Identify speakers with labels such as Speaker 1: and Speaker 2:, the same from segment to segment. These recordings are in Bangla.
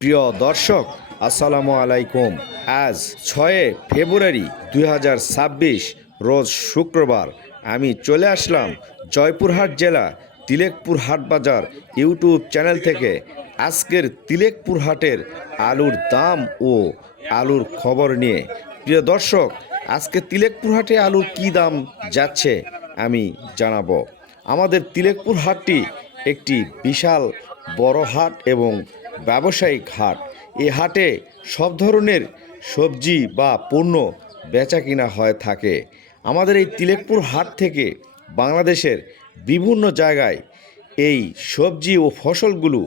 Speaker 1: প্রিয় দর্শক, আসসালামু আলাইকুম। আজ ছয়ে ফেব্রুয়ারি দু হাজার ছাব্বিশ, রোজ শুক্রবার। আমি চলে আসলাম জয়পুরহাট জেলা তিলেকপুর হাট বাজার ইউটিউব চ্যানেল থেকে। আজকের তিলেকপুর হাটের আলুর দাম ও আলুর খবর নিয়ে। প্রিয় দর্শক, আজকে তিলেকপুর হাটে আলুর কী দাম যাচ্ছে আমি জানাব। আমাদের তিলেকপুর হাটটি একটি বিশাল বড় হাট এবং ব্যবসায়িক হাট। এ হাটে সব ধরনের সবজি বা পণ্য বেচা কিনা হয়ে থাকে। আমাদের এই তিলেকপুর হাট থেকে বাংলাদেশের বিভিন্ন জায়গায় এই সবজি ও ফসলগুলো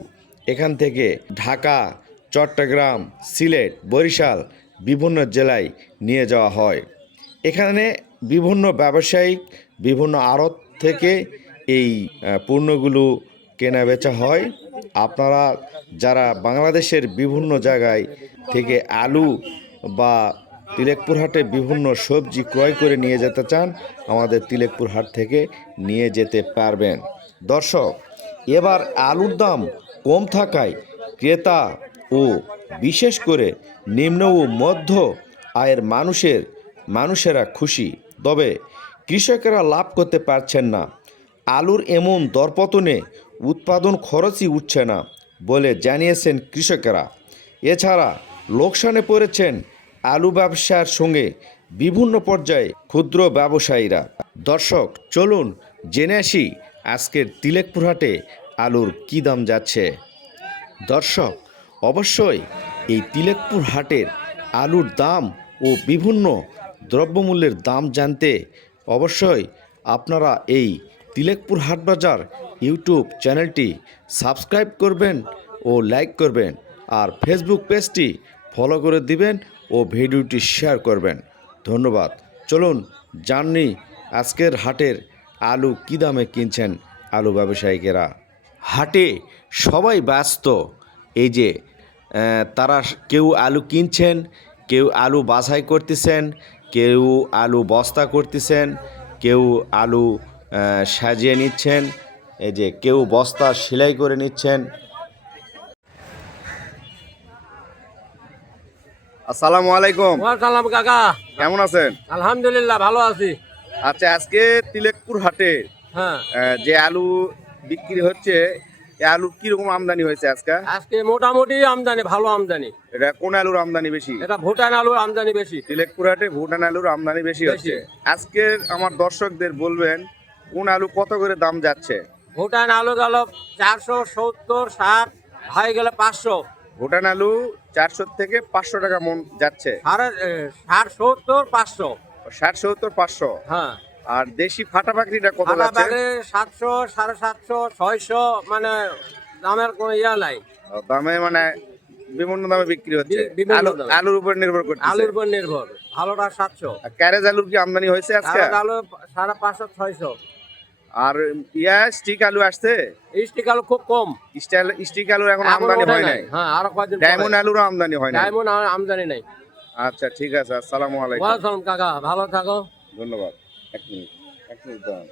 Speaker 1: এখান থেকে ঢাকা, চট্টগ্রাম, সিলেট, বরিশাল বিভিন্ন জেলায় নিয়ে যাওয়া হয়। এখানে বিভিন্ন ব্যবসায়িক, বিভিন্ন আড়ত থেকে এই পণ্যগুলো কেনা বেচা হয়। আপনারা যারা বাংলাদেশের বিভিন্ন জায়গায় থেকে আলু বা তিলেকপুর হাটে বিভিন্ন সবজি ক্রয় করে নিয়ে যেতে চান, আমাদের তিলেকপুর হাট থেকে নিয়ে যেতে পারবেন। দর্শক, এবার আলুর দাম কম থাকায় ক্রেতা ও বিশেষ করে নিম্ন ও মধ্য আয়ের মানুষের, মানুষেরা খুশি। তবে কৃষকেরা লাভ করতে পারছেন না। আলুর এমন দরপতনে উৎপাদন খরচই উঠছে না বলে জানিয়েছেন কৃষকেরা। এছাড়া লোকসানে পড়েছেন আলু ব্যবসার সঙ্গে বিভিন্ন পর্যায়ে ক্ষুদ্র ব্যবসায়ীরা। দর্শক, চলুন জেনে আসি আজকের তিলেকপুর হাটে আলুর কী দাম যাচ্ছে। দর্শক, অবশ্যই এই তিলেকপুর হাটের আলুর দাম ও বিভিন্ন দ্রব্যমূল্যের দাম জানতে অবশ্যই আপনারা এই তিলেকপুর হাট বাজার ইউটিউব চ্যানেলটি সাবস্ক্রাইব করবেন ও লাইক করবেন আর ফেসবুক পেজটি ফলো করে দিবেন ও ভিডিওটি শেয়ার করবেন। ধন্যবাদ। চলুন জাননি আজকের হাটের আলু কী দামে কিনছেন আলু ব্যবসায়িকেরা? হাটে সবাই ব্যস্ত। এই যে তারা কেউ আলু কিনছেন, কেউ আলু বাছাই করতেছেন, কেউ আলু বস্তা করতেছেন, কেউ আলু সাজিয়ে নিচ্ছেন। এই যে কেউ বস্তা সেলাই করে নিচ্ছেন। আসসালামু আলাইকুম।
Speaker 2: ওয়াসালাম কাকা।
Speaker 1: কেমন আছেন?
Speaker 2: আলহামদুলিল্লাহ ভালো আছি।
Speaker 1: আচ্ছা আজকে তিলেকপুর হাটে
Speaker 2: হ্যাঁ।
Speaker 1: যে আলু বিক্রি হচ্ছে এই আলু কীরকম আমদানি হয়েছে আজকে?
Speaker 2: আজকে মোটামুটি আমদানি ভালো আমদানি।
Speaker 1: এটা কোন আলুর আমদানি বেশি?
Speaker 2: এটা ভুটান আলুর আমদানি বেশি।
Speaker 1: তিলেকপুর হাটে ভুটান আলুর আমদানি বেশি হচ্ছে। আজকে আমার দর্শকদের বলবেন কোন আলু কত করে দাম যাচ্ছে?
Speaker 2: ভুটান আলু গেল চারশো সত্তর ষাট হয়ে গেলে পাঁচশো।
Speaker 1: ভুটান আলু চারশো থেকে পাঁচশো টাকা মন যাচ্ছে।
Speaker 2: ষাট সত্তর পাঁচশো।
Speaker 1: ষাট সত্তর পাঁচশো।
Speaker 2: হ্যাঁ।
Speaker 1: আর দেশি ফাটা পাকড়িটা কত যাচ্ছে?
Speaker 2: সাতশো সাড়ে সাতশো ছয়শো মানে দামের কোনো ইয়া নাই।
Speaker 1: দামে মানে বিভিন্ন দামে বিক্রি হচ্ছে। আলুর উপর নির্ভর করছে
Speaker 2: আলুর উপর নির্ভর। ভালোটা সাতশো।
Speaker 1: ক্যারেজ আলুর কি আমদানি হয়েছে আজকে?
Speaker 2: আলু সাড়ে পাঁচশো ছয়শো।
Speaker 1: আর ইয়া স্টিক আলু আসছে?
Speaker 2: স্টিক আলু খুব কম।
Speaker 1: স্টাইল স্টিক আলু এখন আমদানি হয় নাই।
Speaker 2: হ্যাঁ আর কয়েকদিন
Speaker 1: ডায়মন্ড আলুর আমদানি হয় নাই?
Speaker 2: ডায়মন্ড আমদানি নাই।
Speaker 1: আচ্ছা ঠিক আছে আসসালামু আলাইকুম।
Speaker 2: ওয়ালাইকুম কাকা ভালো থাকো।
Speaker 1: ধন্যবাদ। এক মিনিট এক মিনিট দাঁড়ান।